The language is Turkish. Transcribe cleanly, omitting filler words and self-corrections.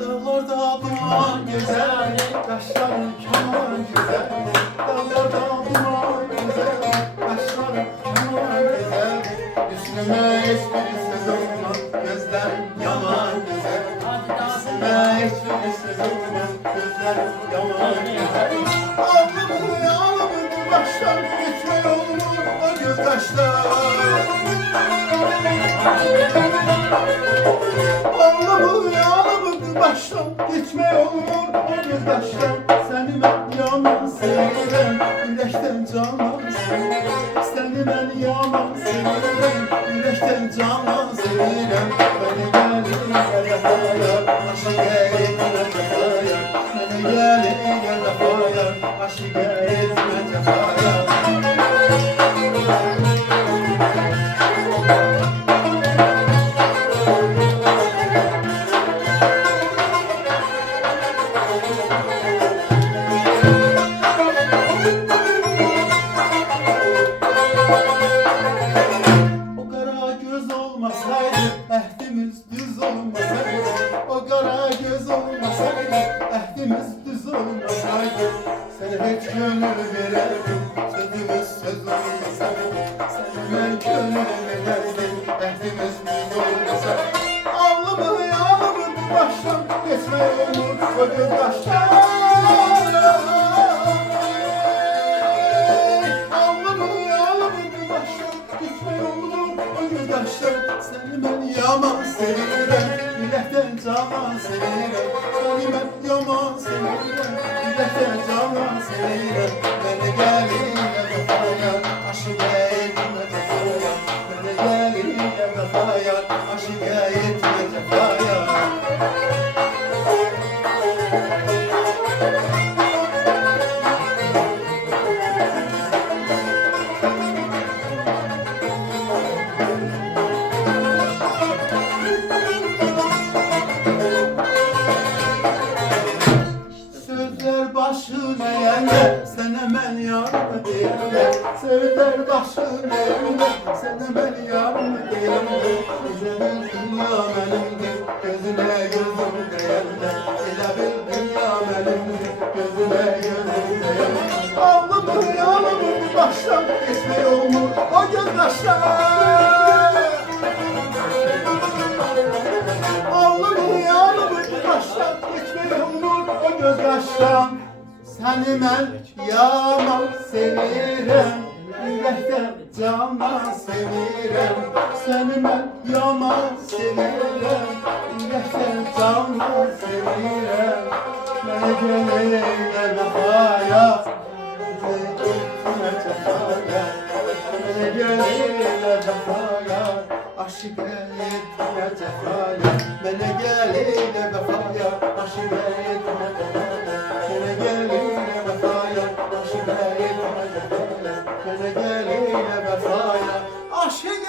Dağlarda duman güzel, kaşların keman güzel. Dağlarda duman güzel, kaşların keman güzel. Üstüme hiçbir söz olmaz, gözlerim yaman güzel. Üstüme hiçbir söz olmaz, gözlerim yaman güzel. Ağlamır baştan geçme yolunu o gözdaşlar. Ağlamır baştan geçme yolunu o gözdaşlar. Seni ben yaman sevirem, yürekten canan sevirem. Seni ben yaman sevirem, yürekten canan sevirem. Beni gelin vefaya, aşık etme cefaya. Beni gelin vefaya, aşık etme cefaya. Ehdimiz düz olmasaydı, o kara göz olmasaydı, ehdimiz düz olmasaydı, sana hiç gönül verirdim, sözümüz söz olmasaydı, sana ben gönül verirdim, ehdimiz düz olmasaydı. Ağlamır baştan geçme olur o gözdaştan. Ağlamır baştan geçme olur o gözdaştan. Seni ben yaman sevirem, yürekten canan sevirem. Seni ben yaman sevirem, yürekten canan sevirem. Beni gelinle vefaya, aşık etme cefaya. Beni gelinle vefaya, aşık etme cefaya. Başına yerle, sen hemen yarım diyemle. Sözler başına yerle, sen hemen yarım diyemle. Ele bir dünya benimdir, gözüne gözüm diyemle. Ele bir dünya benimdir, gözüne gözüm diyemle. Ağlamır baştan geçme yolunu o gözdaşlar. Ağlamır baştan geçme yolunu o gözdaşlar. Seni ben yaman sevirem, yürekten canan sevirem. Seni ben yaman sevirem, yürekten canan sevirem. Beni gelinle vefaya, etme cefaya. Beni gelinle vefaya, aşık etme cefaya. Beni gelinle vefaya, aşık etme cefaya. Beni gelinle vefaya, aşık etme cefaya. Beni gelinle vefaya, aşık